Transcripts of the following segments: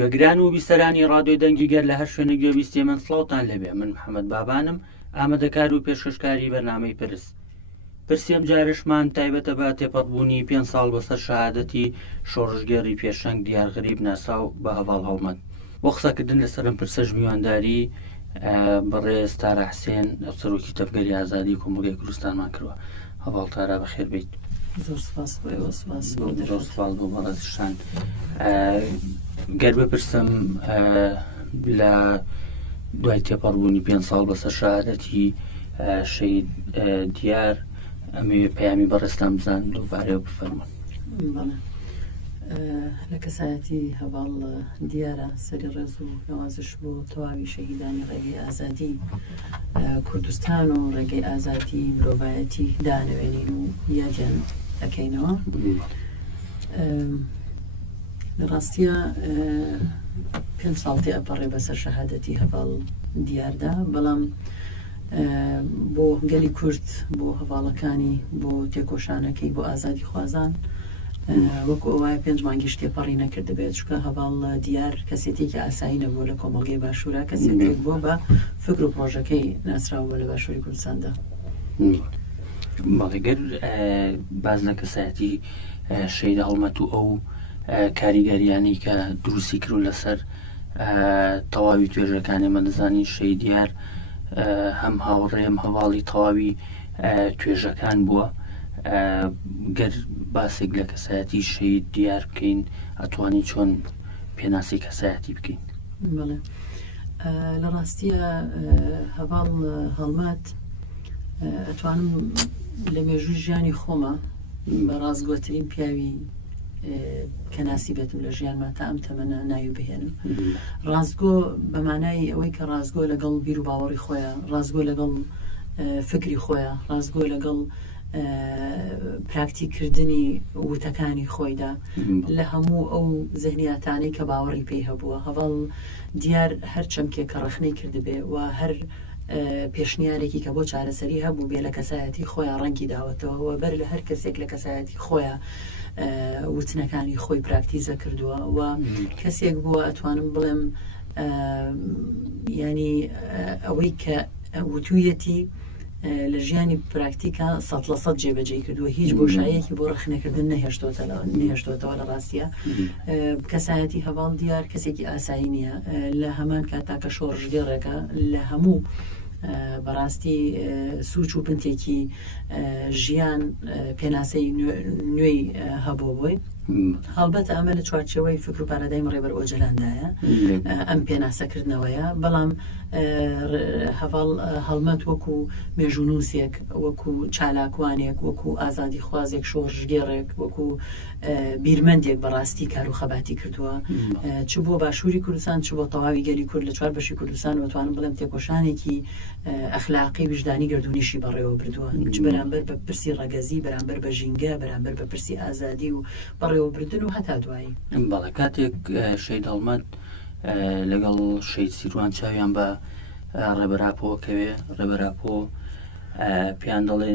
گوێگران و بیسەرانی ڕادیۆی دەنگی گەر لە هەر شوێنە گوێبیستی من سڵاوتان لەبێ. من محەممەد بابانم، ئامادەکار و پێشکەشکاری بەرنامەی پرسیەم جارشمان تایبەتە بە تێپەڕبوونی 5 ساڵ بەسەر شەهادەتی شۆڕژگێڕی پێشەنگ دیار غەریب ناساو بە هەڤاڵ هەڵمەت. بۆ قسەکردن لەسەرم پرسەش میوانداری بەڕێز تارە حسێن سەرۆکی تەفگەری ئازادی کۆمەڵگەی کوردستانمان کردووە. هەڤاڵ تارا بەخێر بیت. زۆر سپاس بۆ بەڕێزشان. گەر بپرسم لە دوای تێپەڕبوونی 5 ساڵ بەسەر شەهادەتی شەید دیار ئەمەوێ پەیامی بەڕێستان بزان دووبارەیە بفەرمون. لە کەسایەتی هەڤاڵ دیارە سەری ڕێز و نەوازش بۆ تەواوی شەهیدانی ڕێگەی ئازادی کوردستان و ڕێگەی ئازادی مرۆڤایەتی دانەوێنین و یاجیان ئەەکەینەوە. لە ڕاستیە 5 ساڵتی ئەپەڕێ بەسەر شەهادەتی هەڤاڵ دیاردا، بەڵام بۆ گەلی کورد، بۆ هەڤاڵەکانی، بۆ تێکۆشانەکەی، بۆ ئازادی خوازان وەکو ئەوایە 5 مانگیش تێپەڕی نەکردبێت، چکە هەڤاڵ دیار کەسێتێکی ئاسایی نەبوو لە کۆمەڵگەی باشوورە، کەسێتێک بۆ بە فکر و پرۆژەکەی ناسراوە لە باشووری کوردستاندا. بەڵێگەر باز لە کەسایەتی شەید هەڵمەت و ئەو کاریگەریانی کە دروستی کرد لەسەر تەواوی توێژەکانی مەدەزانی شەید دیار هەم هاوڕێم هەواڵی تەواوی توێژەکان بووە. گەر باسێک لە کەسایەتی شەید دیار بکەین ئەتوانی چۆن پێناسی کەسایەتی بکەین؟ بەڵێ، لە ڕاستیە هەڤاڵ هەڵمەت ئەتوانم لە مێژووی ژیانی خۆمە بە ڕاستگۆترین پیاوی کە ناسی بێتم لە ژیانمان تا ئەم تەمەنە ناوی بهێنم. ڕاستگۆ بەمانای ئەوەی کە ڕاستگۆ لەگەڵ بیر و باوەڕی خۆیە، ڕاستگۆ لەگەڵ فکری خۆیە، ڕاستگۆ لەگەڵ پراکتیکردنی وتەکانی خۆیدا لە هەموو ئەو زەهنیاتانەی کە باوەڕی پێی هەبووە. هەڤاڵ دیار هەر چەمکێک کە ڕەخنەی کردبێ و هەر پێشنیارێکی کە بۆ چارەسەری هەبوو بێ لە کەسایەتی خۆیان ڕەنگی داوەتەوە، بەر لە هەر کەسێک لە کەسایەتی خۆیان وتنەکانی خۆی پراکتیزە کردووە و کەسێک بووە ئەتوانم بڵێم ینی ئەوەی کە وتوویەتی لە ژیانی پراکتیکە 100% جێبەجێ کردووە، هیچ بۆشایەکی بۆ ڕەخنەکردن نەهێشتۆتەوە لە ڕاستیە. کەسایەتی هەڤاڵ دیار کەسێکی ئاسایی نییە، لە هەمان کاتا کە شۆڕژگێڕێکە لە هەموو بەڕاستی سوچ و پنتێکی ژیان پێناسەی نوێی هەبوو بۆی. هەڵبەتە ئەمە لە چوارچێوەی فکر و پارەدایم ڕێبەر ئۆجەلاندایە، ئەم پێناسەکردنەوەیە، بەڵام هەڤاڵ هەڵمەت وەکو مێژوونووسێک، وەکو چالاکوانێک، وەکو ئازادی خوازێک، شۆڕژگێڕێک، وەکو بیرمەندێک بەڕاستی کار و خەباتی کردووە، چ بۆ باشووری کوردستان چ بۆ تەواوی گەلی کورد لە چوار بەشی کوردستان. وتوانم بڵێم تێکۆشانێکی ئەخلاقی وجدانی گردوونیشی بەڕێوە بردووە، چ بەرامبەر بە پرسی ڕەگەزی، بەرامبەر بە ژینگە، بەرامبەر بە پرسی ئازادی و بەڕێوەبردن و هەتا دوایی. بەڵێ، کاتێک شەید هەڵمەت لەگەڵ شەید سیروان چاویان بە ڕێبەراپۆکەوێ، ڕێبەراپۆ پێیان دەڵێ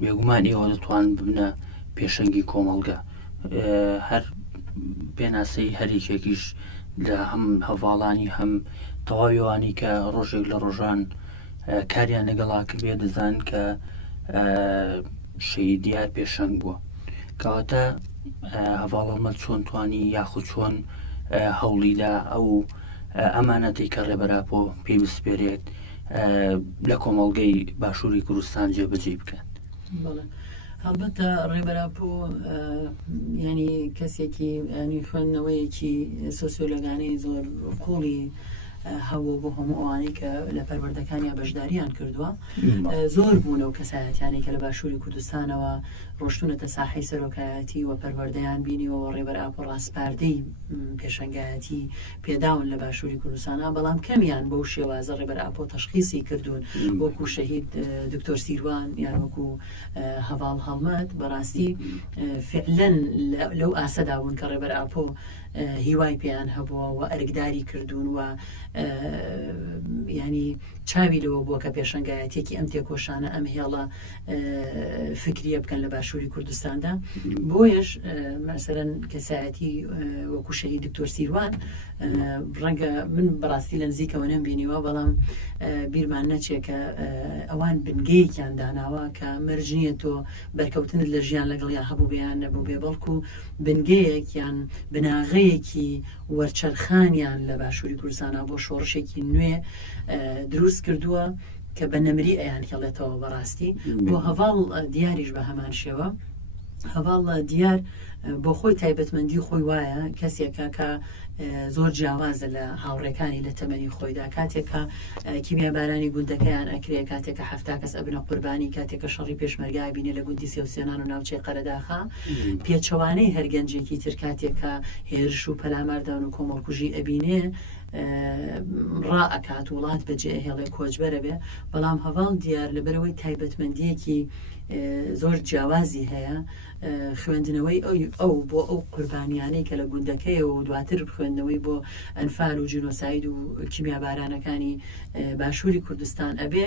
بێگومان ئێوە دەتوان ببنە پێشەنگی کۆمەڵگە. هەر پێناسەی هەرێکێکیش لە هەم هەڤاڵانی هەم تەواویوانی کە ڕۆژێک لە ڕۆژان کاریان لەگەڵا کردێ دەزان کە شەید دیار پێشەنگ بووە. کەواتە هەڤاڵ هەڵمەت چۆن توانی یاخود چۆن هەوڵیدا ئەو ئەمانەتی کە ڕێبەراپۆ پێی بسپێرێت لە کۆمەڵگەی باشووری کوردستان جێبەجێ بکات؟ هەڵبەتە ڕێبەراپۆ ینی کەسێکی ینی خوێندنەوەیەکی سۆسیۆلۆگانەی زۆر قوڵی هەبوو بۆ هەموو ئەوانەی کە لە پەروەردەکانیان بەشداریان کردووە. زۆر بوون ئەو کەسایەتیانی کە لە باشووری کوردستانەوە ڕۆشتونەتە ساحەی سەرۆکایەتی و پەروەردەیان بینیەوە ڕێبەراپۆ ڕاستپاردەی پێشەنگایەتی پێداون لە باشووری کوردستانە، بەڵام کەمیان بەو شێوازە ڕێبەراپۆ تەشخیصی کردوون، وەکو شەهید دکتۆر سیروان یان وەکو هەڤاڵ هەڵمەت. بەڕاستی فعلەن لەو ئاسەدا بوون کە ڕێبەراپۆ هیوای پێیان هەبووە و ئەرگداری کردوون و ینی چاوی لەوە بووە کە پێشنگایەتێکی ئەم تێکۆشانە ئەم هێڵە فکریە بکەن لە باشووری کوردستاندا بۆیش مەسەرەن کەسایەتی وەکو شەهید دکتۆر سیروان ڕەنگە من بەڕاستی لە نزیکەوە نەمبینیوە بەڵام بیرمان نەچێت کە ئەوان بنگەیەکیان داناوە کە مەرجنیە تۆ بەرکەوتنت لە ژیان لەگەڵیان هەبوو بێیان نەبوو بێ بەڵکو بنگەیەکیان بناغەیەکی وەرچەرخانیان لە باشووری کوردستانە بۆ شۆڕشێکی نوێ دروست کردووە کە بە نەمری ئەیان هێڵێتەوە بەڕاستی بۆ هەواڵ دیاریش بە هەمان شێوە هەواڵ دیار بۆ خۆی تایبەتمەندی خۆی وایە کەسێکە کە زۆر جیاوازە لە هاوڕێکانی لە تەمەنی خۆیدا کاتێکە کیمیابارانی گوندەکەیان ئەکرێ کاتێکە هەفتا کەس ئەبنە قوربانی کاتێکە شەڕی پێشمەرگای بینێ لە گوندی سێوسێنان و ناوچەی قەرەداخا پێچەوانەی هەرگەنجێکی تر کاتێکە هێرش و پەلاماردان و کۆمەڵکوژی ئەبینێ ڕائەکات وڵات بەجێ هێڵێ کۆچبەرە بێ بەڵام هەواڵ دیار لەبەرەوەی تایبەتمەندیەکی زۆر جیاوازی هەیە خوێندنەوەی ئەو بۆ ئەو قوربانیانەی کە لە گوندەکەیەوە و دواتر خوێندنەوەی بۆ ئەنفال و جینۆساید و کیمیابارانەکانی باشووری کوردستان ئەبێ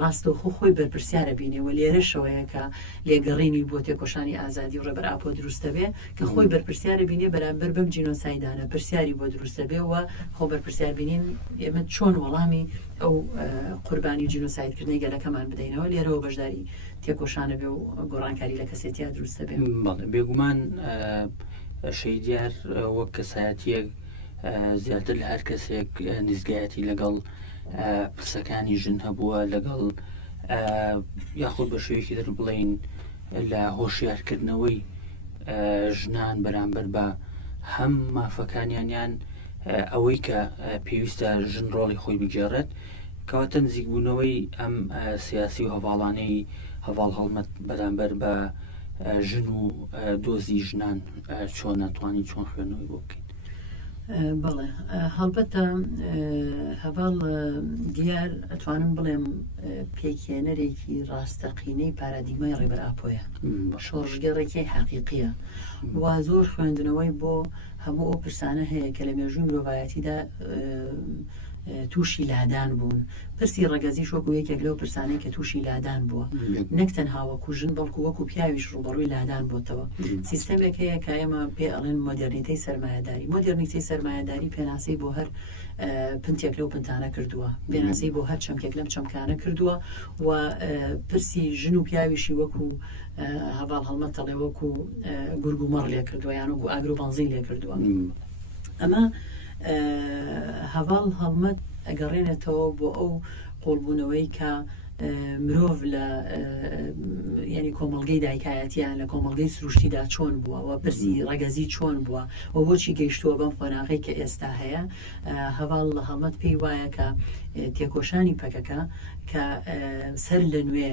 ڕاستەوخۆ خۆی بەرپرسیارە بینێەوە لێرەشەوەیە کە لێگەڕینی بۆ تێکۆشانی ئازادی و ڕێبەر ئاپۆ دروستە بێ کە خۆی بەرپرسیارە بینێ بەرامبەر بەم جینۆسایدانە پرسیاری بۆ دروستە بێ و خۆ بەرپرسیار بینین ئێمە چۆن وەڵامی ئەو قوربانی و جینۆسایدکردنی گەلەکەمان بدەینەوە لێرەوە بەشداری تێکۆشانە بێ و گۆڕانکاری لە کەسێتیا دروستە بێ بێگومان شەیدیار وەک کەسایەتیەک زیاتر لە هەر کەسێک نزگایەتی لەگەڵ پرسەکانی ژن هەبووە لەگەڵ یاخود بە شێوەیەکی در بڵین لە هۆشیارکردنەوەی ژنان بەرامبەر بە هەم مافەکانیان ئەوەی کە پێویستە ژن ڕۆڵی خۆی بگێڕێت کەواتە نزیکبوونەوەی ئەم سیاسی و هەواڵانەی هەواڵ هەڵمەت بەرامبەر بە ژن و دۆزی ژنان چۆن ناتوانین چۆن خوێنەوەی بۆ بکەین بەڵێ هەڵبەتە هەواڵ دیار ئەتوانم بڵێم پێکێنەرێکی ڕاستەقینەی پارادیگمای ڕێبەر ئاپۆیە شۆڕژگەڕێکی حەقیقیە و زۆر خوێندنەوەی بۆ هەموو ئەو پرسانە هەیە کە لە مێژووی مرۆڤایەتیدا تووشی لادان بوون پرسی ڕەگەزی شۆکو یەکێک لەو پرسانەی کە تووشی لادان بووە نەک تەنها وەکو ژن بەڵکو وەکو پیاویش ڕوبەڕووی لادان بۆتەوە سیستەمێک هەیە کە ئێمە پێ ئەڵێن مۆدرنیتەی سەرمایه‌داری مۆدرنیتەی سەرمایه‌داری پێناسەی بۆ هەر پنتێک لەو پنتانە کردووە پێناسەی بۆ هەر چەمکێک لەم چەمکانە کردووە و پرسی ژن و پیاویشی وەکو هەواڵ هەڵمەتەڵێ وەکو گورگ و مەڕ لێ کردووە یان وەکو ئاگر و بەنزین لێ کردووە ئەمە هەواڵ هەڵمەت ئەگەڕێنێتەوە بۆ ئەو قۆڵبوونەوەی کە مرۆڤ لە ینی کۆمەڵگەی دایکایەتیان لە کۆمەڵگەی سروشتیدا چۆن بووە و پرسی ڕەگەزی چۆن بووە و بۆچی گەیشتووە بەم خۆناغی کە ئێستا هەیە هەواڵ لە هەڵمەت پێی وایە کە تێکۆشانی پەکەکە کە سەر لە نوێ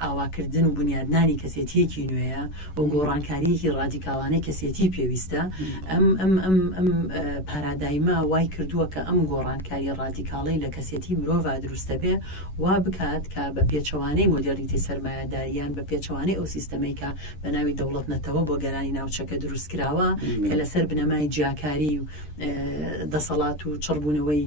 ئاواکردن و بنیادنانی کەسێتیەکی نوێیە و گۆڕانکاریەکی ڕادیکاڵانەی کەسێتی پێویستە ئەم پارادایمە وای کردووە کە ئەم گۆڕانکاری ڕادیکاڵی لە کەسێتی مرۆڤ دروستە بێ وا بکات کە بە پێچەوانەی مۆدرنیتی سەرمایه‌داریان بە پێچەوانەی ئەو سیستەمەی کە بە ناوی دەوڵەت نەتەوە بۆ گەرانی ناوچەکە دروستکراوە کە لەسەر بنەمای جیاکاری و دەسەڵات و چڕبوونەوەی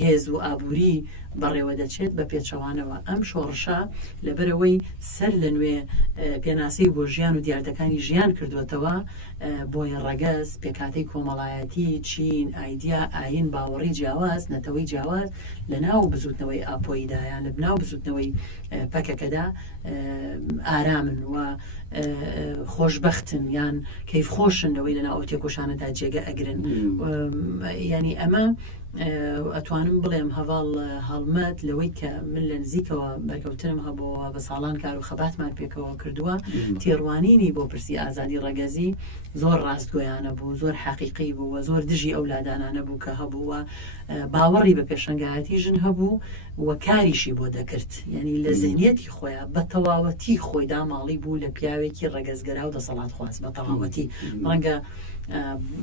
هێز و ئابووری بەڕێوە دەچێت بە پێچەوانەوە ئەم شۆڕشە لەبەرەوەی سەر لە نوێ پێناسەی بۆ ژیان و دیاردەکانی ژیان کردوێتەوە بۆی ڕەگەز پێکاتەی کۆمەڵایەتی چین ئایدیا ئاین باوەڕی جیاواز نەتەوەی جیاواز لە ناو بزوتنەوەی ئاپۆیدایان لە بناو بزوتنەوەی پەکەکەدا ئارامن و خۆشبەختن یان کەیف خۆشنەوەی لە ناو تێکۆشانەدا جێگە ئەگرن ینی ئەمە ئەتوانم بڵێم هەواڵ هەڵمەت لەوەی کە من لە نزیکەوە بەرکەوتنم هەبووە بە ساڵان کار و خەباتمان پێکەوە کردووە تێڕوانینی بۆ پرسی ئازادی ڕەگەزی زۆر ڕاستگۆیانە بوو زۆر حەقیقی بوو و زۆر دژی ئەو لادانانە بوو کە هەبووە باوەڕی بە پێشەنگایەتی ژن هەبوو و کاریشی بۆ دەکرد یعنی لە زەهنیەتی خۆیان بە تەواوەتی خۆی داماڵی بوو لە پیاوێکی ڕەگەزگەرا و دەسەڵات خواست بە تەواوەتی ڕەنگە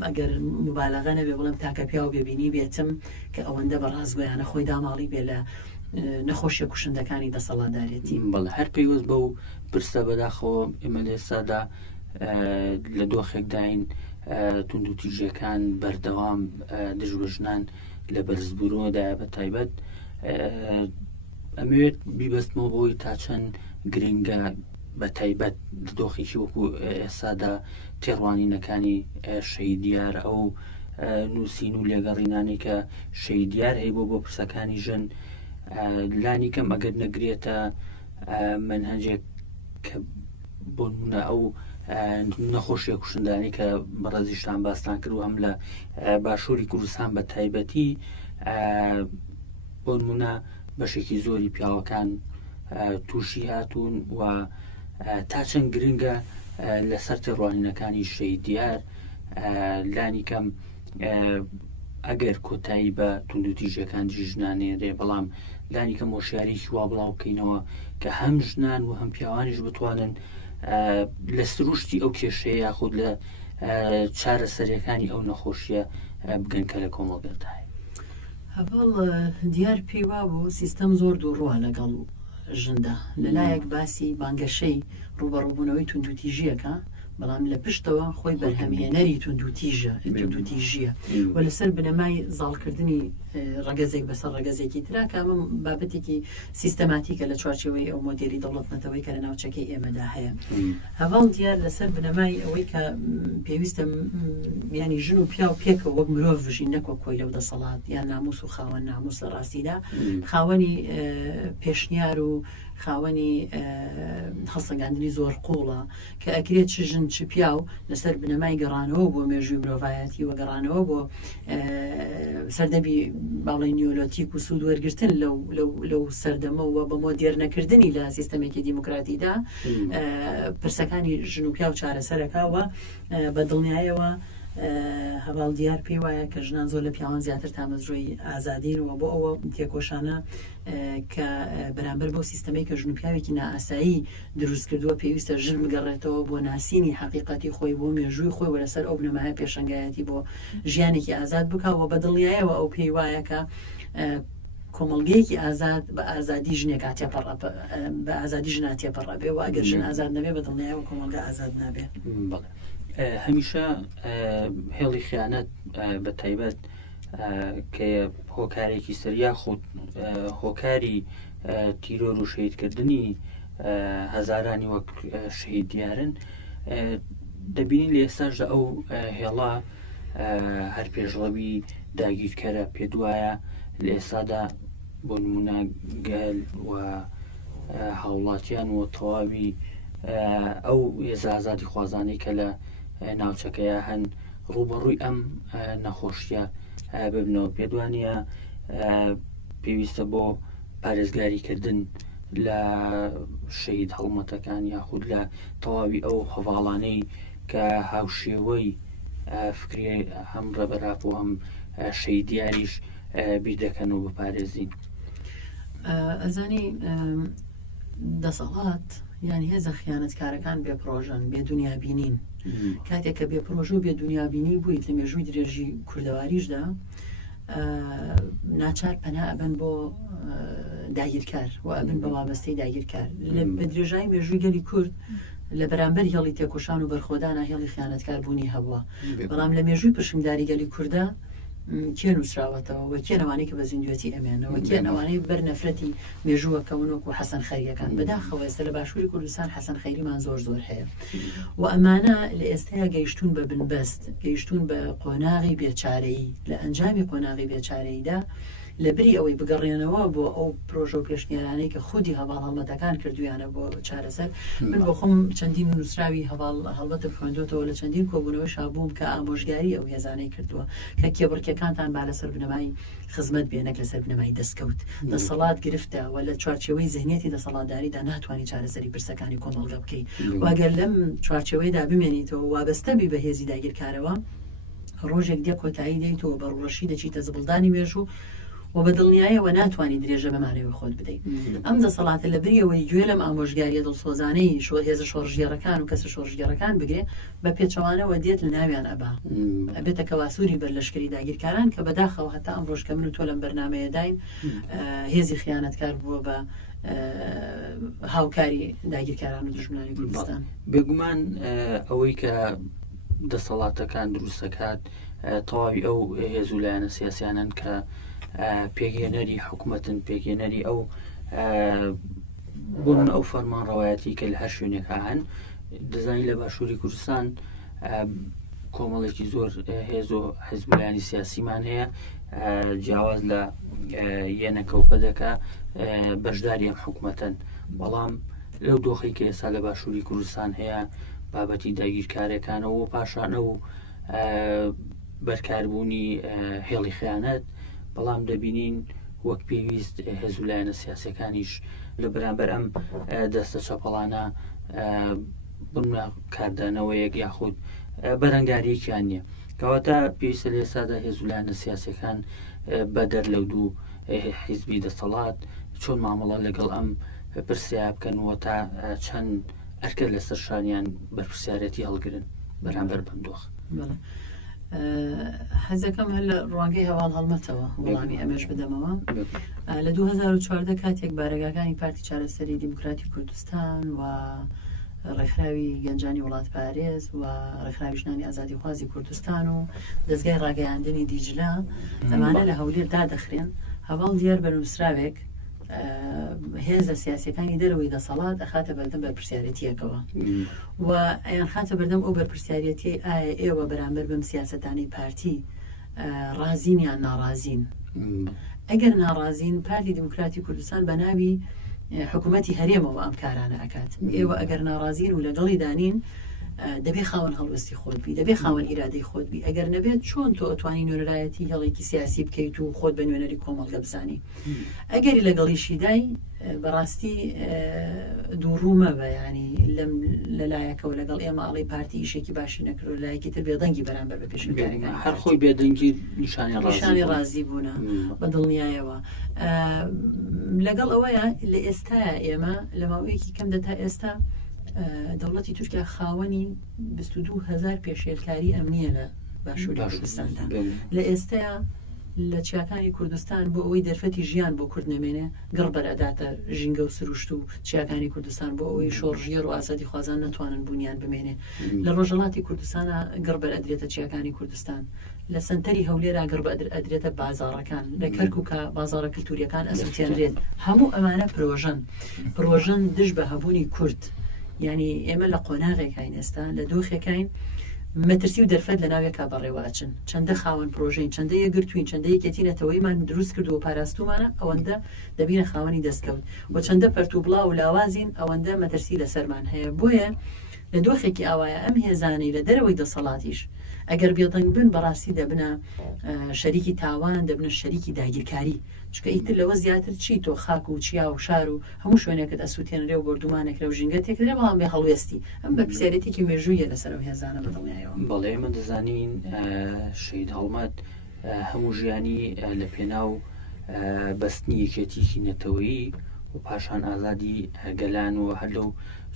ئەگەر مبالەغە نەبێ بڵم تاکە پیا و ببینی بێتم کە ئەوەندە بە ڕازگۆیانە خۆی داماڵی بێ لە نەخۆشیە کوشندەکانی دەسەڵاتدارێتی بەڵێ هەر پێیوەست بەو پرسە بەداخەوە ئێمە لێ سادا لە دۆخێکداین توندوتیژەکان بەردەوام دژوەژنان لە بەرزبوونەوەدایە بە تایبەت ئەمەوێت بیبەستمەوە بۆی تا چەند گرنگە بە تایبەت دۆخێکی وەکو ئێستادا تێڕوانینەکانی شەیدیار ئەو نووسین و لێگەڕینانی کە شەیدیار هەیە بۆ پرسەکانی ژن لانی کەم ئەگەر نەگرێتە منهەجێک کە بۆ نمونە ئەو نەخۆشیە کوشندانی کە بەڕێزیشتان باستان کرد و هەم لە باشووری کوردستان بە تایبەتی بۆ نمونە بەشێکی زۆری پیاوەکان تووشی هاتوون و تا چەند گرنگە لەسەر تێڕوانینەکانی شەیدیار لانی کەم ئەگەر کۆتایی بە توندوتیژەکانی ژنانێنرێ بەڵام لانی کەم هۆشیارێکی وا بڵاو بکەینەوە کە هەم ژنان و هەم پیاوانیش بتوانن لە سروشتی ئەو کێشەیە یاخود لە چارەسەریەکانی ئەو نەخۆشیە بگەن کە لە کۆمەڵگەتای هەڤڵ دیار پێی وا بوو سیستەم زۆر دووڕوە لەگەڵ ژندا لەلایەک باسی بانگەشەی ڕوبەڕووبوونەوەی توندوتیژیەکە بەڵام لە پشتەوە خۆی بەرهەمهێنەری توندوتیژیە و لەسەر بنەمای زاڵکردنی ڕەگەزێک بەسەر ڕەگەزێکی ترا کامە بابەتێکی سیستەماتیکە لە چوارچێوەی ئەو مۆدێری دەوڵەتنەتەوەی کە لە ناوچەکەی ئێمەدا هەیە هەڤڵ دیار لەسەر بنەمای ئەوەی کە پێویستە ینی ژن و پیا و پێکە وەک مرۆڤ ژین نەکۆ کۆی لەو دەسەڵات یان ناموس و خاوەن ناموس لە ڕاستیدا خاوەنی پێشنیار و خاوەنی هەڵسەنگاندنی زۆر قوڵە کە ئەکرێت چ ژن چ پیا و لەسەر بنەمای گەڕانەوە بۆ مێژووی مرۆڤایەتی و گەڕانەوە بۆ سەردەبی باڵی نیۆلۆتیک و سوود وەرگرتن لەو سەردەمەوە بە مۆدێرنەکردنی لە سیستەمێکی دیموکراتیدا پرسەکانی ژن و پیا و چارەسەرەکەوە بە دڵنیایەوە هەواڵ دیار پێی وایە کە ژنان زۆر لە پیاوان زیاتر تامەزرۆی ئازادینەوە بۆ ئەوە تێکۆشانە کە بەرامبەر بۆ سیستەمەی کە ژن و پیاوێکی نائاسایی دروست کردووە پێویستە ژن بگەڕێتەوە بۆ ناسینی حەقیقەتی خۆی بۆ مێژووی خۆی وە لەسەر ئەو بنەمایە پێشەنگایەتی بۆ ژیانێکی ئازاد بکەوە بە دڵنیایەوە ئەو پێی وایە کە کۆمەڵگەیەکی ئازاد بە ئازادی ژنێک بە ئازادی ژنا تێپەڕە بێ و ئەگەر ژن ئازاد نەبێ بە دڵنیایەوە کۆمەڵگە ئازاد نابێ هەمیشە هێڵی خیانەت بە تایبەت کە هۆکارێکی سەریا خۆت هۆکاری تیرۆر و شەیدکردنی هەزارانی وەک شەهید دیارن دەبینین لە ئێستاشدا ئەو هێڵا هەر پێشڵەوی داگیرکەرە پێدوایە لە ئێستادا بۆ نمونە گەل و هاوڵاتیان و تەواوی ئەو هێزە ئازادی خوازانەی کە لە ناوچەکەیە هەن ڕوبەڕووی ئەم نەخۆشیە ببنەوە پێدوانە پێویستە بۆ پارێزگاریکردن لە شەهید هەڵمەتەکان یاخود لە تەواوی ئەو هەواڵانەی کە هاوشێوەی فکری هەم ڕەبەراپ و هەم شەیدیاریش بیردەکەنەوە بپارێزین. ئەزانی دەسەڵات یانی هێزە خیانەتکارەکان بێ پرۆژن بێ دنیابینین کاتێک کە بێ پرۆژە و بێ دنیابینی بوویت لە مێژووی درێژی کوردەواریشدا ناچار پەنا ئەبن بۆ داگیرکار و ئەبن بە وابەستەی داگیرکار بە درێژایی مێژووی گەلی کورد لە بەرامبەر هێڵی تێکۆشان و بەرخۆدانە هێڵی خیانەتکار بوونی هەبووە بەڵام لە مێژووی پشمداری گەلی کووردە کێ نووسراوەتەوە و کێنەوانەی کە بە زیندوێتی ئەمێنەوە کێنەوانەی بەرنەفرەتی مێژووەکەونەوەکو حەسەن خەیریەکان بەداخەوە ئێستا لە باشووری کوردستان حەسەن خەیریمان زۆر هەیە و ئەمانە لە ئێستایا گەیشتون بە بنبەست گەیشتون بە قۆناغی بێچارەیی لە ئەنجامی قۆناغی بێچارەییدا لە بری ئەوەی بگەڕێنەوە بۆ ئەو پرۆژە و پێشنیارانەی کە خودی هەواڵ هەڵمەتەکان کردویانە بۆ چارەسەر من بۆ خۆم چەندین نووسراوی هەواڵ هەڵبەتە خوێندوتەوە لە چەندین کۆبوونەوەی شابووم کە ئامۆژگاری ئەو هێزانەی کردووە کە کێبڕکەکانتان با لەسەر بنەمای خزمەت بێنەک لەسەر بنەمای دەستکەوت دەسەڵات گرفتە و لە چوارچێوەی ذهنیەتی دەسەڵاتداریدا ناتوانانی چارەسەری پرسەکانی کۆمەڵگە بکەی واگەر لەم چوارچێوەیدا بمێنیتەوە وابەستەبی بە هێزی داگیرکارەوە ڕۆژێک دێ کۆتایی دەیتەوە بە ڕوڕەشی دەچیتە زبڵدانی مێژوو و بە دڵنیایەوە ناتوانانی درێژە بەمانەوەی خۆت بدەیت ئەم دەسەڵاتە لە بریەوەی گوێ لەم ئامۆژگاریە دڵسۆزانەی هێزە شۆڕژگێڕەکان و کەسە شۆڕژگێڕەکان بگرێ بە پێچەوانەوە دێت لە ناویان ئەبا ئەبێتە کەواسووری بەر لەشکری داگیرکاران کە بەداخەوە هەتا ئەم ڕۆژکە من و تۆ لەم بەرنامەیەداین هێزی خیانەتکار بووە بە هاوکاری داگیرکاران و دژمنانی کوردستان بێگومان ئەوەی کە دەسەڵاتەکان دروستەکات تەواوی ئەو هێزوو لایەنە سیاسیانن کە پێگەێنەری حکوومەتن پێگەێنەری ئەو بوون ئەو فەرمان ڕەوایەتی کە لە هەر شوێنێک هەن دەزانی لە باشووری کوردستان کۆمەڵێکی زۆر هێز و حیزبولایانی سیاسیمان هەیە جیاواز لە یەنە کەوپەدەکە بەشداری ئەم حکوومەتەن بەڵام لەو دۆخی کە ئێستا لە باشووری کوردستان هەیە بابەتی داگیرکارەکانەوە پاشانە و بەرکاربوونی هێڵی خیانەت بەڵام دەبینین وەک پێویست هێزولایەنە سیاسەکانیش لە بەرامبەر ئەم دەستە چەپەڵانە بنە کاردانەوەیەک یاخود بەرەنگاریەکیان نییە کەواتە پێویستە لە ئێستادا هێزولایەنە سیاسەکان بەدەر لەو دوو حیزبی دەسەڵات چۆن مامەڵە لەگەڵ ئەم پرسیار بکەنەوە تا چەند ئەرکە لەسەر شانیان بەرپرسیارەتی هەڵگرن بەرامبەر بندۆخ. حەزەکەم هەر لە ڕوانگەی هەواڵ هەڵمەتەوە وەڵامی ئەمەش بدەمەوە. لە 2014 کاتێک بارەگاکانی پارتی چارەسەری دیموکراتی کوردستان و ڕێکخراوی گەنجانی وڵات پارێز و ڕێکخراوی ژنانی ئازادیخوازی کوردستان و دەستگای ڕاگەیاندنی دیجلا ئەمانە لە هەولێر دادەخرێن هەواڵ دیار بەنووسراوێک هێزە سیاسەکانی دەرەوەی دەسەڵات ئەخاتە بەردەم بەرپرسیارەتیەکەوە و ئەیان خاتە بەردەم ئەو بەرپرسیارەتی ئایا ئێوە بەرامبەر بەم سیاسەتانی پارتی ڕازین یان ناڕازین. ئەگەر ناڕازین پارتی دیموکراتی کوردستان بە ناوی حکوومەتی هەرێمەوە ئەم کارانە ئەکات. ئێوە ئەگەر ناڕازین و لەگەڵی دانین دەبێ خاوەن هەڵوەستی خۆت بی دەبێ خاوەن ئیرادەی خۆت بی ئەگەر نەبێت چۆن تۆ ئەتوانی نوێنەرایەتی هەڵێکی سیاسی بکەیت و خۆت بە نوێنەری کۆمەڵگە بزانی. ئەگەری لەگەڵیشی دای بەڕاستی دووڕوومە بە ینی لەلایەکەوە لەگەڵ ئێمە ئاڵی پارتی ئیشێکی باشی نەکرد و لایەکی تر بێدەنگی بەرامبەر بە پێشنگارەکان هەر خۆی بێدەنگی نیشانی ڕازی بوونە بە دڵنیایەوە. لەگەڵ ئەوەیە لە ئێستاە ئێمە لە ماوەیەکی کەم دەتا ئێستا دەوڵەتی تورکیا خاوەنی 22,000 پێشێلکاری ئەمنیە لە باشووری کوردستاندا. لە ئێستاە لە چیاکانی کوردستان بۆ ئەوەی دەرفەتی ژیان بۆ کورد نەمێنێ گڕ بەرەداتە ژینگە و سروشت و چیاکانی کوردستان بۆ ئەوەی شۆڕژێر و ئازادی خوازان نەتوانن بوونیان بمێنێ. لە ڕۆژهەڵاتی کوردستانە گڕ بەرئەدرێتە چیاکانی کوردستان. لە سنتەری هەولێرا گڕ بەئەدرێتە بازاڕەکان لە کەرکووکە بازاڕە کلتوریەکان ئەسووتێنرێت. هەموو ئەمانە پرۆژەن دژ بە هەبوونی کورد. یعنی ئێمە لە قۆناغێکین ئێستا لە دۆخەکەین مەترسی و دەرفەت لە ناوێکا بەڕێواچن چەندە خاوەن پرۆژین چەندە یەگرتوین چەندە یەکێتینەتەوەیمان دروست کرد و پاراستومانە ئەوەندە دەبینە خاوەنی دەستکەوت و چەندە پەرتوبڵا و لاوازین ئەوەندە مەترسی لەسەرمان هەیە. بۆیە لە دۆخێکی ئاوایە ئەم هێزانەی لە دەرەوەی دەسەڵاتیش ئەگەر بێدەنگ بن بەڕاستی دەبنە شەریکی تاوان دەبنە شەریکی داگیرکاری چکە ئیتر لەوە زیاتر چی تۆ خاک و چیا و شار و هەموو شوێنێکت ئەسووتێنرێ و بردومانێکرە و ژینگە تێکرێ بەڵام بێ هەڵوێستی ئەم بە پرسیارەتێکی مێژوویە لەسەر ئەو هێزانە بەدڵنیایەوە. بەڵێ ئێمە دەزانین شەید هەڵمەت هەموو ژیانی لە پێناو بەستنی یەکێتیی نەتەوەیی و پاشان ئازادی گەلان و هەر لەو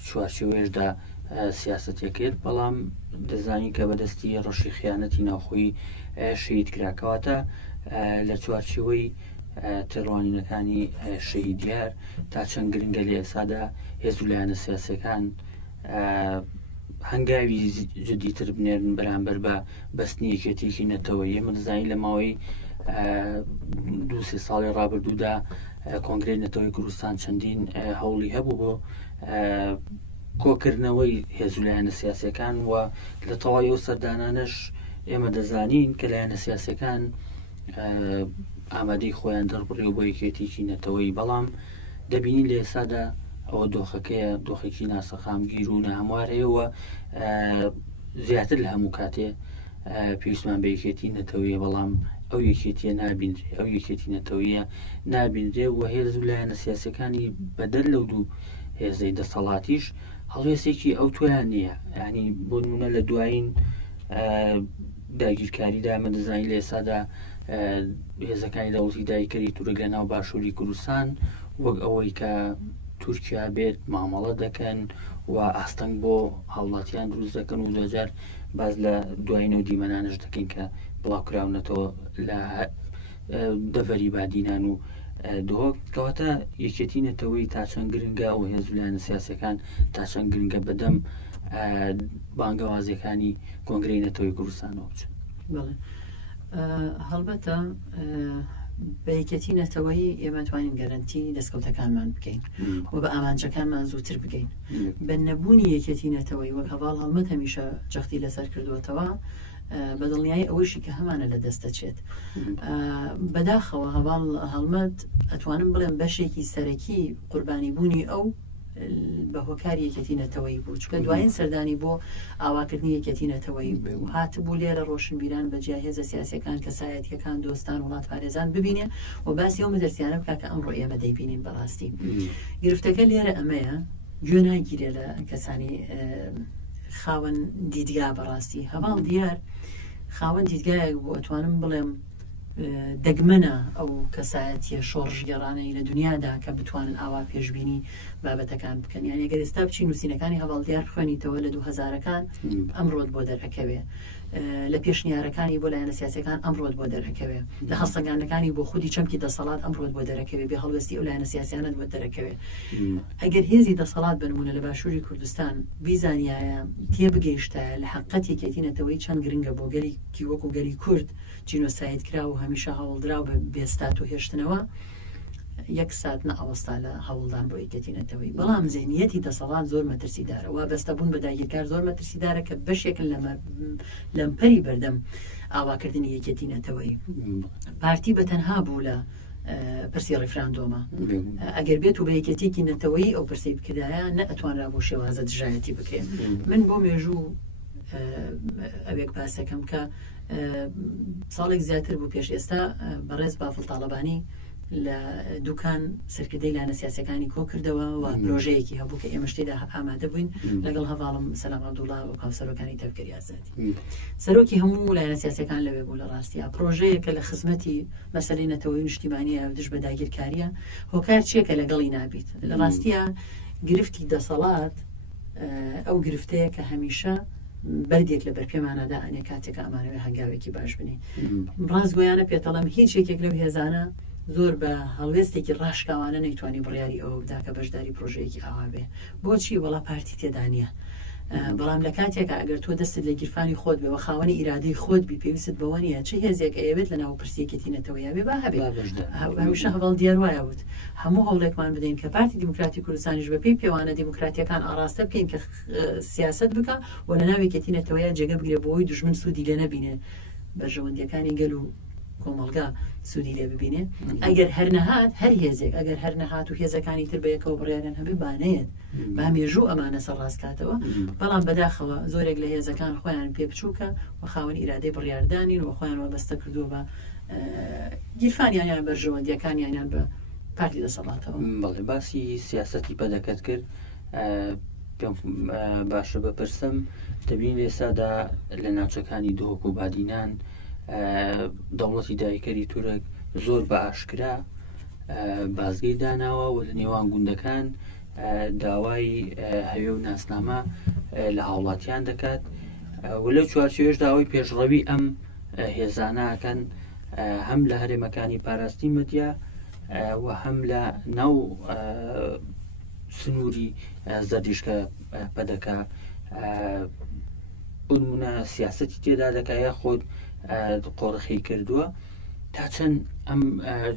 چوارچێوەیەشدا سیاسەتێکێت بەڵام دەزانی کە بەدەستی ڕەشی خیانەتی ناوخۆی شەید کراکەواتە لە چوارچێوەی تێڕوانینەکانی شەیدیار تا چەند گرنگە لە ئێسادا هێزولایەنە سیاسەکان هەنگاوی جدیتر بنێرن بەرامبەر بە بەستنی یەکێتیەکی نەتەوەیی. ئێمە دەزانین لە ماوەی 2-3 ساڵی ڕابردوودا کۆنگرەی نەتەوەی کوردستان چەندین هەوڵی هەبوو بۆ کۆکردنەوەی هێزولایەنە سیاسەکان و لە تەواوی ئەو سەردانانەش ئێمە دەزانین کە لایەنە سیاسەکان ئامادەی خۆیان دەڕبڕێ بۆ یەکێتیی نەتەوەی بەڵام دەبینی لە ئێسادا ئەوە دۆخەکەیە دۆخێکی ناسەخامگیر و ناهەموارەیەوە زیاتر لە هەموو کاتێ پێویستمان بە یەکێتی نەتەوەیە بەڵام ئەو یەکێتیە نابینرێ ئەو یەکێتی نەتەوەیە نابینرێ و هێزولایەنە سیاسەکانی بەدەر لەو دوو هێزەی دەسەڵاتیش هەڵوێستێکی ئەو تویان نییە. ینی بۆ نمونە لە دوایین داگیرکاریدا ئەمە دەزانین لە ئێسادا هێزەکانی دەوڵەتی دایکەری تورک لە ناو باشووری کوردستان وەک ئەوەی کە تورکیا بێت مامەڵە دەکەن و ئاستەنگ بۆ هاوڵاتیان دروست دەکەن و دوجار باز لە دوایین و دیمەنانش دەکەین کە بڵاوکراونەتەوە لە دەڤەری بادینان و دۆک کەواتە یەکێتی نەتەوەی تا چەند گرنگە و هێزولایەنە سیاسەکان تا چەند گرنگە بەدەم بانگەوازیەکانی کۆنگرەی نەتەوەی کوردستانەوە بچن. بەڵێ هەڵبەتە بە یەکەتی نەتەوەی ئێمە توانین گەرنتی دەستکەوتەکانمان بکەین و بە ئامانجەکانمان زووتر بگەین. بە نەبوونی یەکەتی نەتەوەی وەک هەواڵ هەڵمەت هەمیشە جەختی لەسەر کردووەتەوە بە دڵنیایی ئەوەشی کە هەمانە لە دەستەچێت. بەداخەوە هەواڵ هەڵمەت ئەتوانم بڵێم بەشێکی سەرەکی قوربانی بوونی ئەو بە هۆکاری یەکەتی نەتەوەی بوو، چکە دوایین سەردانی بۆ ئاواکردنی یەکەتی نەتەوەی و هاتبوو لێرە ڕۆشنبیران بەجیا هێزە سیاسیەکان کەسایەتیەکان دۆستان وڵات پارێزان ببینێ و باسی ئەو مەدرسیانە بکە کە ئەمڕۆ ئێمە دەیبینین بەڕاستی. گرفتەکە لێرە ئەمەیە گوێ ناگیرێ لە کەسانی خاوەن دیدگا بەڕاستی. هەواڵ دیار خاوەن دیدگایەک بوو ئەتوانم بڵێم دەگمەنە ئەو کەسایەتیە شۆڕژگەڕانەی لە دنیادا کە بتوانن ئاوا پێشببینی بابەتەکان بکەن. یان ئەگەر ئێستا بچین نووسینەکانی هەواڵ دیار خوێنیتەوە لە 2000ەکان ئەمڕۆت بۆ دەرەکەوێ، لە پێشنیارەکانی بۆ لایەنە سیاسەکان ئەمڕۆت بۆ دەرەکەوێ، لە هەڵسەنگانەکانی بۆ خودی چەمکی دەسەڵات ئەمڕۆت بۆ دەرەکەوێ، بێ هەڵوەستی ئەو لایەنە سیاسیانت بۆ دەرەکەوێ. ئەگەر هێزی دەسەڵات بنمونە لە باشووری کوردستان بیزانایە تێبگەیشتە لە حقیقەت یەکێتی نەتەوەی چەند گرنگە بۆ گەلێکی وەکو گەلی کورد جینۆساید کرا و هەمیشە هەوڵدرا بە بێستات و هێشتنەوە یەک سات نەئەوەستا لە هەوڵدان بۆ یەکێتی نەتەوەی. بەڵام ذهنیەتی دەسەڵات زۆر مەترسیدارە و بەستەبوون بە داگیرکار زۆر مەترسیدارە کە بەشێکن لەمپەری بەردەم ئاواکردنی یەکێتی نەتەوەی. پارتی بەتەنها بوو لە پرسی ڕێفراندۆمە. ئەگەر بێت و بە یەکێتێکی نەتەوەی ئەو پرسی بکردایە نە ئەتوانرا بۆ شێوازە دژایەتی بکرێن. من بۆ مێژوو ئەوێک باسەکەم کە ساڵێک زیاتر بوو پێش ئێستا بەڕێز بافڵ تاڵەبانی لە دوکان سەرکردەی لایەنە سیاسەکانی کۆ کردەوە و پرۆژەیەکی هەبوو کە ئێمە شتێدا ئامادە بووین لەگەڵ هەواڵم سەلام عەبدوڵڵا و کاوسەرۆکانی تەفکەری ئازادی. سەرۆکی هەموو لایەنە سیاسەکان لەوێ بوو لە ڕاستیە. پرۆژەیەکە لە خزمەتی مەسەلەی نەتەوەی نیشتیمانیە دژ بە داگیرکاریە. هۆکار چیەکە لەگەڵی نابیت. لە ڕاستیە گرفتی دەسەڵات ئەو گرفتەیە کە هەمیشە بەردێک لە بەرپێمانەدا ئەنێ کاتێک ئامانەوێ هەنگاوێکی باش بنی. ڕاستگۆیانە پێتەڵم هیچ یەکێک لەو هێزانە زۆر بە هەڵوێستێکی ڕاشکاوانە نەیتوانی بڕیاری ئەوە بدا کە بەشداری پرۆژەیەکی ئاوا بێ. بۆچی؟ وەڵا پارتی تێدا نییە. بەڵام لە کاتێکە ئەگەر تۆ دەستت لە گیرفانی خۆت بێ و خاوەنی ئیرادەی خۆت بی پێویست بەوە نیە چه هێزێک ئەوێت لە ناو پرسیەکەتی نەتەوەیە بێ با هەبێ. هەمیشە هەواڵ دیار وایە بوت هەموو هەوڵێکمان بدەین کە پارتی دیموکراتی کوردستانیش بە پێی پێوانە دیموکراتیەکان ئاڕاستە بکەین کە سیاست بکە و لە ناو یەکێتی نەتەوەیە جێگە بگرێ بۆەوەی دوژمن سوودی لێ نەبینێ، بەرژەوەندیەکانی گەل و کۆمەڵگا سوودی لێ ببینێ. ئەگەر هەر نەهات هەر هێزێک ئەگەر هەر نەهات و هێزەکانی تر بەیەکەوە بڕیاریان هەبێ بانەیەت با مێژوو ئەمانە سەرڕاستکاتەوە. بەڵام بەداخەوە زۆرێک لە هێزەکان خۆیان پێ بچووکە و خاوەن ئیرادەی بڕیاردانین و خۆیان وەبەستە کردووە بە گیرفانیان بەرژەوەندیەکانیان بە پارتی دەسەڵاتەوە. بەڵێ باسی سیاسەتی پەدەکەت کرد. پێم باشە بپرسم دەبین ئێستادا لە ناوچەکانی دۆک و بادینان دەوڵەتی دایکەری تورک زۆر بە ئاشکرا بازگەی داناوە و لە نێوان گوندەکان داوای هەوێ و ناسنامە لە هاوڵاتیان دەکات و لەو چوارچێوەش داوای پێشڕەوی ئەم هێزانەکەن هەم لە هەرێمەکانی پاراستی مەدیا و هەم لە ناو سنووری زەردیشکە پەدەکە بنمونە سیاسەتی تێدا دەکایە خۆت قۆڕخی کردووە تا چەند ئەم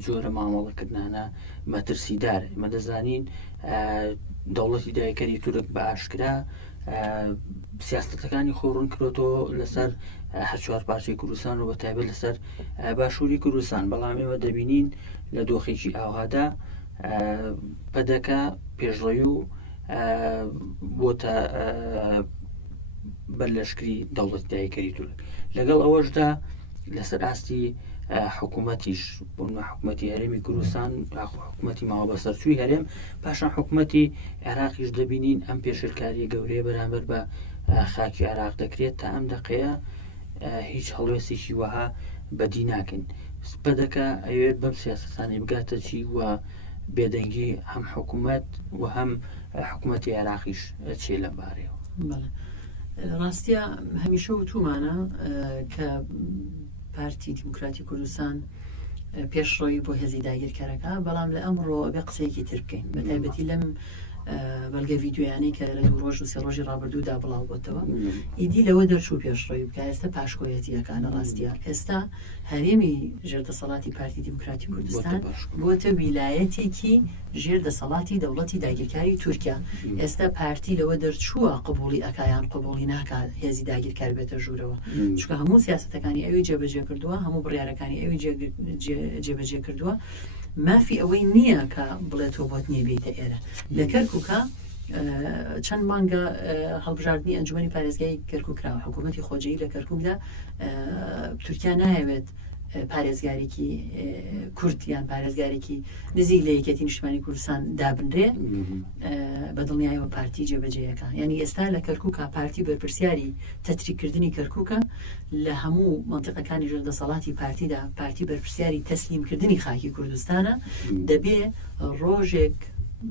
جۆرە مامەڵەکردانە مەترسیدارە. ئێمە دەزانین دەوڵەتی دایکەری تورک بە ئاشکرا سیاستەکانی خۆڕوون کردۆتەوە لەسەر هەر پارچەی کوردستان و بە تایبەت لەسەر باشووری کوردستان. بەڵام ئێمە دەبینین لە دۆخێکی ئاوادا پەدەکە پێشڕەوی و بۆتە بەرلەشکری دەوڵەتی دایکەری تورک. لەگەڵ ئەوەشدا لەسەر ئاستی حکوومەتیش بۆنمە حکوومەتی هەرێمی کوردستان حکوومەتی ماوە بەسەرچووی هەرێم پاشان حکوومەتی عێراقیش دەبینین ئەم پێشرکاری گەورەیە بەرامبەر بە خاکی عێراق دەکرێت تا ئەم دەقەیە هیچ هەڵوێستێکی وەها بەدی ناکەین. پەدەکە ئەوێت بەم سیاسەتانی بگاتە چی و بێدەنگی هەم حکوومەت و هەم حکوومەتی عێراقیش چێ لەم بارەیەوە. ڕاستیە هەمیشە وتومانە کە پارتی دیموکراتی کوردستان پێشڕۆی بۆ هێزی داگیرکارەکە، بەڵام لە ئەمڕۆ بێ قسەیەکی تر بکەین بە تایبەتی لەم بەڵگە ڤیددیویانی کە لە 2 ڕۆژ و 3 ڕۆژی ڕابردوودا بڵاو بۆتەوە ئیدی لەوە دەرچوو پێشڕۆی بکە ئێستا پاشکۆیەتیەکانە ڕاستیە ئێستا هەرێمی ژێردەسەڵاتی پارتی دیموکراتی کوردستان بۆتە ویلایەتێکی ژێردەسەڵاتی دەوڵەتی داگیرکاری تورکیا ئێستا پارتی لەوە دەرچووە قبولی ئەکایان قبولی ناکات هێزی داگیرکار بێتە ژوورەوە چونکە هەموو سیاسەتەکانی ئەوی جێبەجێ کردووە هەموو بڕیارەکانی ئەوی جێبەجێ کردووە مافی ئەوەی نییە کە بڵێتەوە بۆت نییە بێتە ئێرە لە کەرکووکە چەند مانگە هەڵبژاردننی ئەنجومی پارێزگای کەرکووک کراوە حکوومەتی خۆجەیی لە کەرکووکدا تورکیا نایەوێت پارێزگارێکی کورد یان پارێزگارێکی نزیک لە یەکێتی نیشتیمانی کوردستان دابنرێ بە دڵنیایەوە پارتی جێبەجێیەکە یعنی ئێستا لە کەرکووکە پارتی بەرپرسیاری تەتریکردنی کەرکووکە لە هەموو منطقەکانی ژێردەسەڵاتی پارتیدا پارتی بەرپرسیاری تەسلیمکردنی خاکی کوردستانە دەبێ ڕۆژێک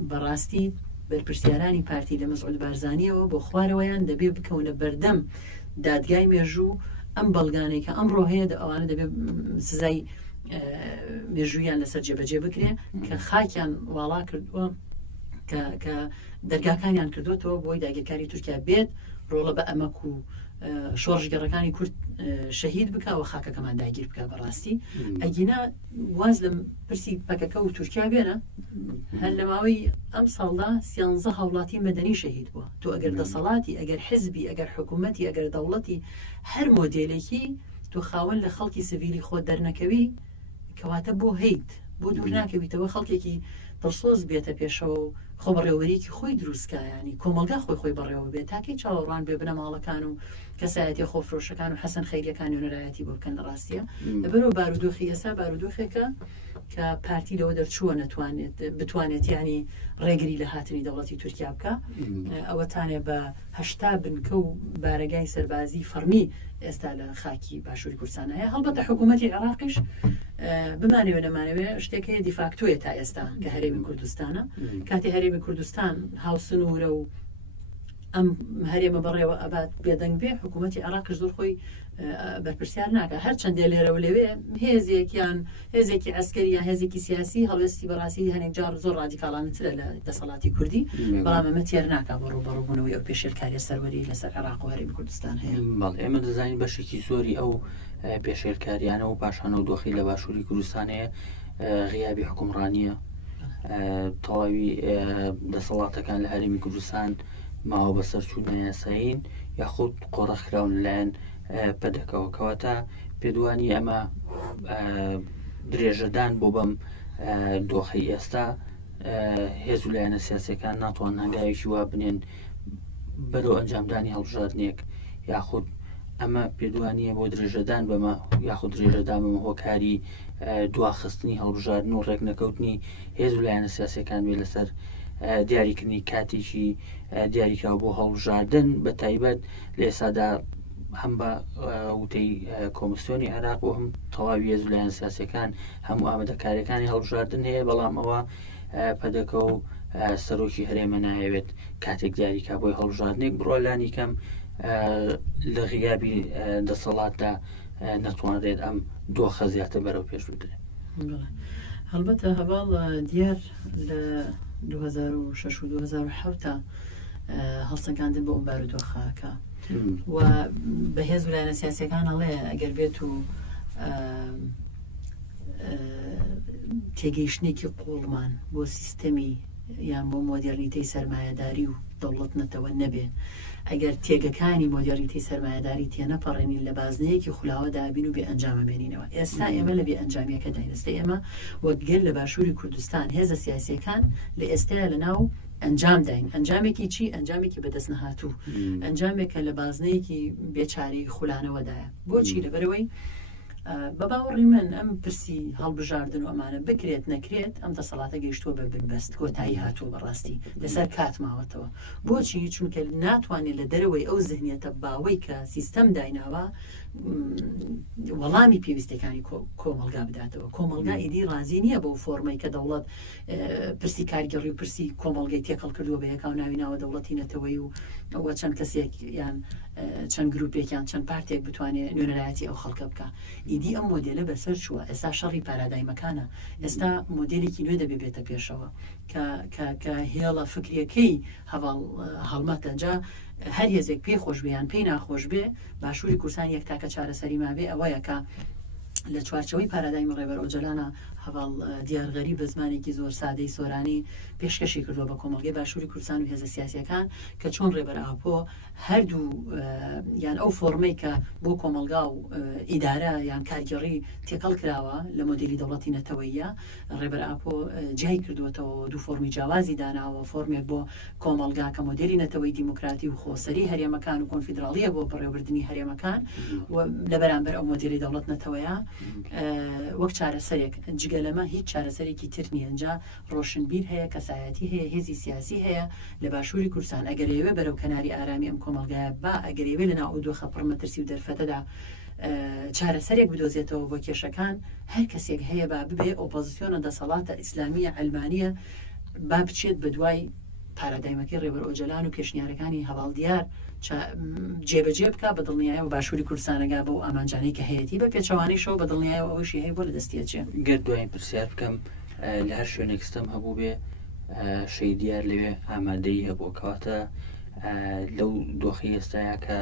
بەڕاستی بەرپرسیارانی پارتی لە مەسعود بارزانیەوە بۆ خوارەوەیان دەبێ بکەونە بەردەم دادگای مێژوو ئەم بەڵگانەی کە ئەمڕۆ هەیە ئەوانە دەبێت سزای مێژوویان لەسەر جێبەجێ بکرێ کە خاکیان واڵا کردووە کە دەرگاکانیان کردوێتەوە بۆی داگیرکاری تورکیا بێت ڕۆڵە بە ئەمەک و شۆڕژگەڕەکانی کورد شەهید بکەوە خاکەکەمان داگیر بکە بەڕاستی ئەگینا واز لە پرسی پەکەکە و تورکیا بێنە هەر لە ماوەی ئەم ساڵدا 13 هاوڵاتی مەدەنی شەهید بووە تۆ ئەگەر دەسەڵاتی ئەگەر حزبی ئەگەر حکوومەتی ئەگەر دەوڵەتی هەر مۆدێلێکی تۆ خاوەن لە خەڵکی سڤیلی خۆت دەرنەکەوی کەواتە بۆ هەیت بۆ دوور ناکەویتەوە خەڵکێکی دڵسۆز بێتە پێشەوە و خۆ بەڕێوەریکی خۆی دروستکە ینی کۆمەلگا خۆی بەڕێوە بێت تاکەی چاوەڕوان بێ بنە ماڵەکان و کەسایەتی خۆفرۆشەکان و حەسەن خەیریەکانی و نەرایەتی بۆ بکەن ڕاستیە لەبەرەوە بارودۆخی ئێستا بارودۆخێکە کە پارتی لەوە دەرچووە بتوانێت ینی ڕێگری لە هاتنی دەوڵەتی تورکیا بکە ئەوەتانێ بە هەشتا بنکە و بارەگای سەربازی فەرمی ئێستا لە خاکی باشووری کوردستان هەیە هەڵبەتە حکوومەتی عێراقیش بمانەوێ نەمانەوێ شتێک هەیە دیفاکتۆیە تا ئێستا کە هەرێمی کوردستانە کاتی هەرێمی کوردستان هاوسنوورە و ئەم هەرێمە بەڕێوە ئەبات بێدەنگ بێ حکوومەتی عێراقیش زۆر خۆی بەرپرسیار ناکە هەر چەندێ لێرە و لەوێ هێزێکیان هێزێکی عەسکەری یان هێزێکی سیاسی هەڵوێستی بەڕاستی هەنێک جار زۆر ڕادیکاڵانترە لە دەسەڵاتی کوردی بەڵام ئەمە تێر ناکە بە ڕووبەڕووبوونەوەی ئەو پێشێرکاریە سەروەری لەسەر عێراق و هەرێمی کوردستان هەیە بەڵێ ئێمە دەزانین بەشێکی زۆری ئەو پێشێرکاریانە و پاشانە و دۆخی لە باشووری کوردستان هەیە غیابی حکومڕانیە تەواوی دەسەڵاتەکان لە هەرێمی کوردستان ماوە بەسەر چوونە یاسایین یاخود قۆڕەخراون لەلایەن پەدەکەوە کەواتە پێدوانی ئەمە درێژەدان بۆ بەم دۆخی ئێستا هێز و لایەنە سیاسەکان ناتوان هەنگاوێکی وا بنێن بەرەو ئەنجامدانی هەڵبژاردنێک یاخود ئەمە پێدوانیە بۆ درێژەدان بەمە یاخود درێژەدان بەمە هۆکاری دواخستنی هەڵبژاردن و ڕێک نەکەوتنی هێز و لایەنە سیاسەکان بێ لەسەر دیاریکردنی کاتێکی دیاریکراوە بۆ هەڵبژاردن بە تایبەت لە ئێستادا هەم بە وتەی کۆمسیۆنی عێراق و هەم تەواوی هێز و لایەنە سیاسەکان هەموو ئامادەکاریەکانی هەڵبژاردن هەیە بەڵام ئەوە پەدەکە و سەرۆکی هەرێمە نایەوێت کاتێک دیاریکا بۆی هەڵبژاردنێک بڕۆلانی کەم لە غیابی دەسەڵاتدا نەتوانرێت ئەم دۆخە زیاتر بەرەو پێش بدرێت هەڵبەتە هەواڵ دیار لە 2006 و 2007 هەڵسەنگاندن بۆ ئەم بارودۆخەکە و بەهێز و لایەنە سیاسەکان هەڵێ ئەگەر بێت و تێگەیشتێکی قوڵمان بۆ سیستەمی یان بۆ مۆدێرنیتەی سەرمایەداری و دەوڵەت نەتەوە نەبێ ئەگەر تێگەکانی مۆدێرنیتەی سەرمایەداری تێنەپەڕێنین لە بازنەیەکی خولاوەدا بین و بێ ئەنجامە بێنینەوە ئێستا ئێمە لە بێ ئەنجامیەکە داینستا ئێمە وەک گەل لە باشووری کوردستان هێزە سیاسیەکان لە ئێستاە لە ناو ئەنجام داین ئەنجامێکی چی ئەنجامێکی بەدەست نەهاتوو ئەنجامێکە لە بازنەیەکی بێچاری خولانەوەدایە بۆچی لەبەرەوەی بە باوەڕی من ئەم پرسی هەڵبژاردن و ئەمانە بکرێت نەکرێت ئەم دەسەڵاتە گەیشتووە بە بنبەست کۆتایی هاتووە بەڕاستی لەسەر کات ماوەتەوە بۆچی چونکە ناتوانێت لە دەرەوەی ئەو ذهنیەتە باوەی کە سیستەم دایناوە وەڵامی پێویستەکانی کۆمەلگا بداتەوە کۆمەلگا ئیدی ڕازی نییە بۆ فۆرمەی کە دەوڵەت پرسی کارگەڕی و پرسی کۆمەلگەی تێکەڵ کردووە بە یەکاو ناویناوە دەوڵەتی نەتەوەی و ئەوە چەند کەسێک یان چەند گروپێکیان چەند پارتێک بتوانێت نوێنەرایەتی ئەو خەڵکە بکە ئیدی ئەم مۆدلە بەسەر چووە ئێستا شەڕی پارادایمەکانە ئێستا مۆدلێکی نوێ دەبێ بێتە پێشەوە کە هێڵە فکریەکەی هەڵمەتەجا هەر هێزێک پێی خۆش بیان پێی ناخۆش بێ باشووری کورسان یەک تاکە چارەسەری مابێ ئەوەیە کە لە چوارچەوەی پارادایمی ڕێبەر ئۆجەلانە هەواڵ دیارغەری بە زمانێکی زۆر سادەی سۆرانی پێشکەشی کردووە بە کۆمەڵگەی باشووری کوردستان و هێزە سیاسیەکان کە چۆن ڕێبەر ئاپۆ هەردوو یان ئەو فۆرمەی کە بۆ کۆمەلگا و ئیدارە یان کارگەڕی تێکەڵ کراوە لە مۆدلی دەوڵەتی نەتەوەیە ڕێبەر ئاپۆ جای کردووەتەوە دوو فۆرمی جیاوازی داناوە فۆرمێک بۆ کۆمەلگا کە مۆدلی نەتەوەی دیموکراتی و خۆسەری هەرێمەکان و کۆنفیدراڵیە بۆ بەڕێوەبردننی هەرێمەکان لە بەرامبەر ئەو مۆدلی دەوڵەت نەتەوەیە وەک چارەسەرێک جگە لەمە هیچ چارەسەرێکی تر نیە ئەنجا ڕۆشنبیر هەیە کەسایەتی هەیە هێزی سیاسی هەیە لە باشووری کوردستان ئەگەرێوێ بەرەو کەناری ئارامی ئەم کۆمەلگایە با ئەگەرێوێ لە ناو دۆخە پڕمەترسی و دەرفەتەدا چارەسەرێک بدۆزێتەوە بۆ کێشەکان هەر کەسێک هەیە با ببێ ئۆپۆزیسیۆنە دەسەڵاتە ئیسلامیە ئەلمانیە با بچێت بە دوای پارادایمەکەی ڕێبەر ئۆجەلان و پێشنیارەکانی هەواڵدیار جێبەجێ بکە بە دڵنیایە و باشووری کوردستانەگا بۆ ئامانجانەی کە هەیەی بە پێچەوانی شەو بە دڵنیایە ئەوەشی هەیە بۆ لە دەستیەچێ گەر دوایین پرسیار بکەم لە هەر شوێنێکستەم هەبوو بێ شەی دیار لەوێ ئامادەی هەبوو کەواتە لەو دۆخی ئێستایا کە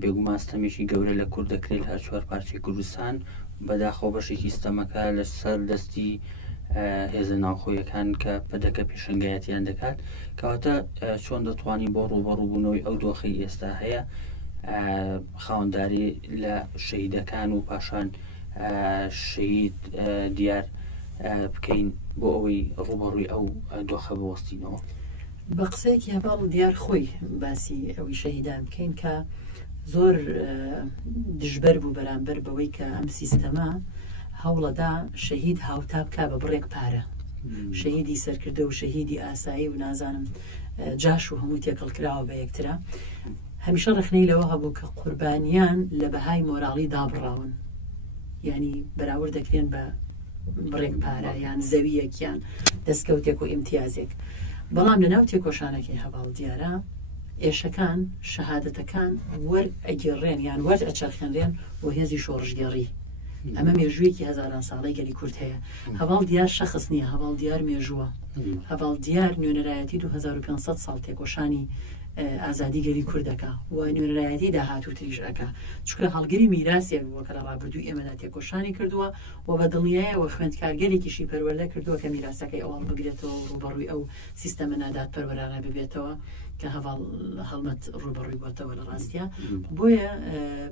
بێگومان ستەمێکی گەورە لە کورد دەکرێت لە هەر چوار پارچەی کوردستان بەداخۆ بەشێکی ستەمەکە لە سەر دەستی هێزە ناوخۆیەکان کە پەدەکە پێشنگایەتیان دەکات کەواتە چۆن دەتوانین بۆ ڕوبەڕووبوونەوەی ئەو دۆخی ئێستا هەیە خاوەنداری لە شەهیدەکان و پاشان شەهید دیار بکەین بۆ ئەوەی ڕوبەڕووی ئەو دۆخە بوەستینەوە بە قسەیەکی هەواڵ دیار خۆی باسی ئەوی شەهیدان بکەین کە زۆر دژبەر بوو بەرامبەر بەوەی کە ئەم سیستەمە هەوڵەدا شەهید هاوتا بکا بە بڕێک پارە شەهیدی سەرکردە و شەهیدی ئاسایی و نازانم جاش و هەموو تێکەڵ کراوە بە یەکترا هەمیشە ڕخنەی لەوە هەبوو کە قوربانیان لە بەهای مۆراڵی دابڕاون ینی بەراورد دەکرێن بە بڕێک پارە یان زەویەکیان دەستکەوتێک و ئیمتیازێک بەڵام لە ناو تێکۆشانەکەی هەواڵ دیارە ئێشەکان شەهادەتەکان وەرئەگەڕێن یان وەرئەچەرخێنرێن بۆ هێزی شۆڕژگەڕی ئەمە مێژوویەکی هەزاران ساڵی گەلی کورد هەیە هەواڵ دیار شەخص نییە هەواڵ دیار مێژووە هەواڵ دیار نوێنەرایەتی 2500 ساڵ تێکۆشانی ئازادی گەلی کوردەکە و نوێنەرایەتی داهات و تریژەکە چونکە هەڵگری میراسێک بووە کە لە ڕابردووی ئێمەدا تێکۆشانی کردووە و بە دڵنیایەوە خوێندکارگەرێکیشی پەروەردە کردووە کە میراسەکەی ئەوڵ بگرێتەوە و ڕوبەڕووی ئەو سیستەمە نادات پەروەرانە ببێتەوە کە هەواڵ هەڵمەت ڕوبەڕووی بووەتەوە لە ڕاستیە بۆیە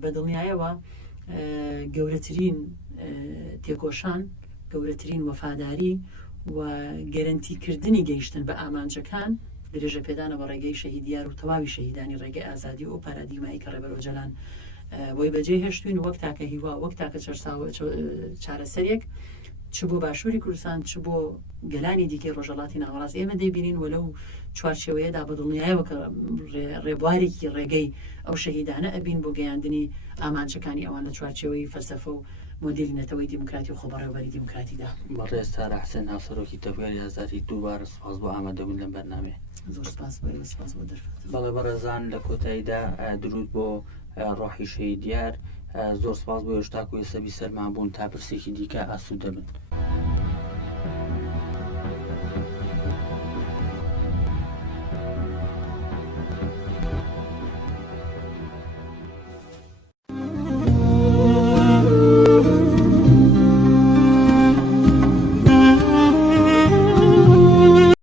بە دڵنیایەوە گەورەترین تێکۆشان گەورەترین وەفاداری و گەرنتیکردنی گەیشتن بە ئامانجەکان درێژە پێدانە بە ڕێگەی شەهیدیار و تەواوی شەهیدانی ڕێگەی ئازادی و پارادیمایی کە ڕێبەر ئۆجەلان بۆی بەجێ هێشتوین وەک تاکە هیوا وەک تاکە چارەسەرێک چ بۆ باشووری کوردستان چ بۆ گەلانی دیکەی ڕۆژەڵاتی ناوەڕاست ئێمە دەیبینین وەلەو چوارچێوەیەدا بە دڵنیایەوە کە ڕێبوارێکی ڕێگەی ئەو شەهیدانە ئەبین بۆ گەیاندنی ئامانجەکانی ئەوان لە چوارچێوەی فەلسەفە و مۆدلی نەتەوەی دیموکراتی و خۆبەڕێوەبەری دیموکراتیدا بەڕێز تارە حسێن هاوسەرۆکی تەبواری ئازادی دووبارە سوپاس بۆ ئامادەبوون لەم بەرنامێ زۆر سپاس بۆ دەرفەت بەڵێ بەڕێزان لە کۆتاییدا درود بۆ ڕۆحی شەهیدیار زۆر سپاس بۆ هێشتا و ێسەبی سەرمان بوون تا پرسێکی دیکە ئاسوودە بن